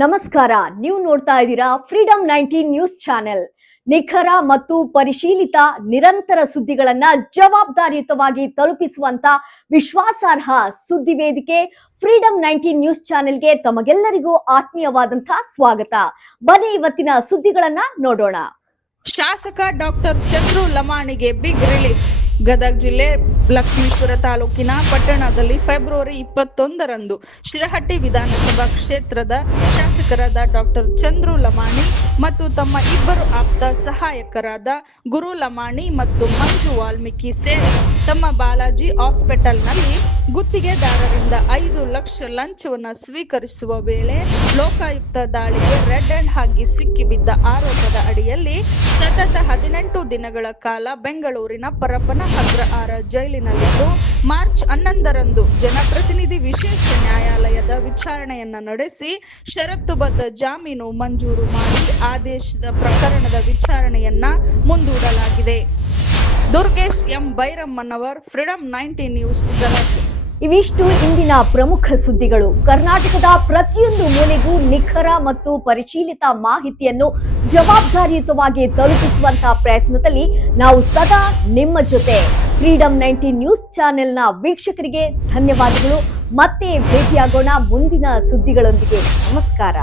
ನಮಸ್ಕಾರ. ನೀವು ನೋಡ್ತಾ ಇದ್ದೀರಾ ಫ್ರೀಡಂ 19 ನ್ಯೂಸ್ ಚಾನೆಲ್. ನಿಖರ ಮತ್ತು ಪರಿಶೀಲಿತ ನಿರಂತರ ಸುದ್ದಿಗಳನ್ನ ಜವಾಬ್ದಾರಿಯುತವಾಗಿ ತಲುಪಿಸುವಂತ ವಿಶ್ವಾಸಾರ್ಹ ಸುದ್ದಿ ವೇದಿಕೆ ಫ್ರೀಡಂ 19 ನ್ಯೂಸ್ ಚಾನೆಲ್ಗೆ ತಮಗೆಲ್ಲರಿಗೂ ಆತ್ಮೀಯವಾದಂತಹ ಸ್ವಾಗತ. ಬನ್ನಿ ಇವತ್ತಿನ ಸುದ್ದಿಗಳನ್ನ ನೋಡೋಣ. ಶಾಸಕ ಡಾಕ್ಟರ್ ಚಂದ್ರು ಲಮಾಣಿಗೆ ಬಿಗ್ ರಿಲೀಫ್. ಗದಗ ಜಿಲ್ಲೆ ಲಕ್ಷ್ಮೀಪುರ ತಾಲೂಕಿನ ಪಟ್ಟಣದಲ್ಲಿ ಫೆಬ್ರವರಿ 21ರಂದು ಶಿರಹಟ್ಟಿ ವಿಧಾನಸಭಾ ಕ್ಷೇತ್ರದ ಶಾಸಕರಾದ ಡಾಕ್ಟರ್ ಚಂದ್ರು ಲಮಾಣಿ ಮತ್ತು ತಮ್ಮ ಇಬ್ಬರು ಆಪ್ತ ಸಹಾಯಕರಾದ ಗುರು ಲಮಾಣಿ ಮತ್ತು ಮಂಜು ವಾಲ್ಮೀಕಿ ಸೇರಿ ತಮ್ಮ ಬಾಲಾಜಿ ಹಾಸ್ಪಿಟಲ್ನಲ್ಲಿ ಗುತ್ತಿಗೆದಾರರಿಂದ 5 ಲಕ್ಷ ಲಂಚವನ್ನು ಸ್ವೀಕರಿಸುವ ವೇಳೆ ಲೋಕಾಯುಕ್ತ ದಾಳಿಗೆ ರೆಡ್ ಹ್ಯಾಂಡ್ ಆಗಿ ಸಿಕ್ಕಿಬಿದ್ದ ಆರೋಪದ ಅಡಿಯಲ್ಲಿ ಸತತ 18 ದಿನಗಳ ಕಾಲ ಬೆಂಗಳೂರಿನ ಪರಪ್ಪನಹಗ್ರಹಾರ ಜೈಲಿನಲ್ಲಿದ್ದು ಮಾರ್ಚ್ 11ರಂದು ಜನಪ್ರತಿನಿಧಿ ವಿಶೇಷ ನ್ಯಾಯಾಲಯದ ವಿಚಾರಣೆಯನ್ನ ನಡೆಸಿ ಷರತ್ತುಬದ್ಧ ಜಾಮೀನು ಮಂಜೂರು ಮಾಡಿ ಆದೇಶದ ಪ್ರಕರಣದ ವಿಚಾರಣೆಯನ್ನ ಮುಂದೂಡಲಾಗಿದೆ. Durgesh M Bairammanavar, freedom 19 news, Gadag. ಇವಿಷ್ಟು ಇಂದಿನ ಪ್ರಮುಖ ಸುದ್ದಿಗಳು. ಕರ್ನಾಟಕದ ಪ್ರತಿಯೊಂದು ಮೂಲೆಗೂ ನಿಖರ ಮತ್ತು ಪರಿಶೀಲಿತ ಮಾಹಿತಿಯನ್ನು ಜವಾಬ್ದಾರಿಯುತವಾಗಿ ತಲುಪಿಸುವಂತಹ ಪ್ರಯತ್ನದಲ್ಲಿ ನಾವು ಸದಾ ನಿಮ್ಮ ಜೊತೆ. ಫ್ರೀಡಂ 19 ನ್ಯೂಸ್ ಚಾನೆಲ್ನ ವೀಕ್ಷಕರಿಗೆ ಧನ್ಯವಾದಗಳು. ಮತ್ತೆ ಭೇಟಿಯಾಗೋಣ ಮುಂದಿನ ಸುದ್ದಿಗಳೊಂದಿಗೆ. ನಮಸ್ಕಾರ.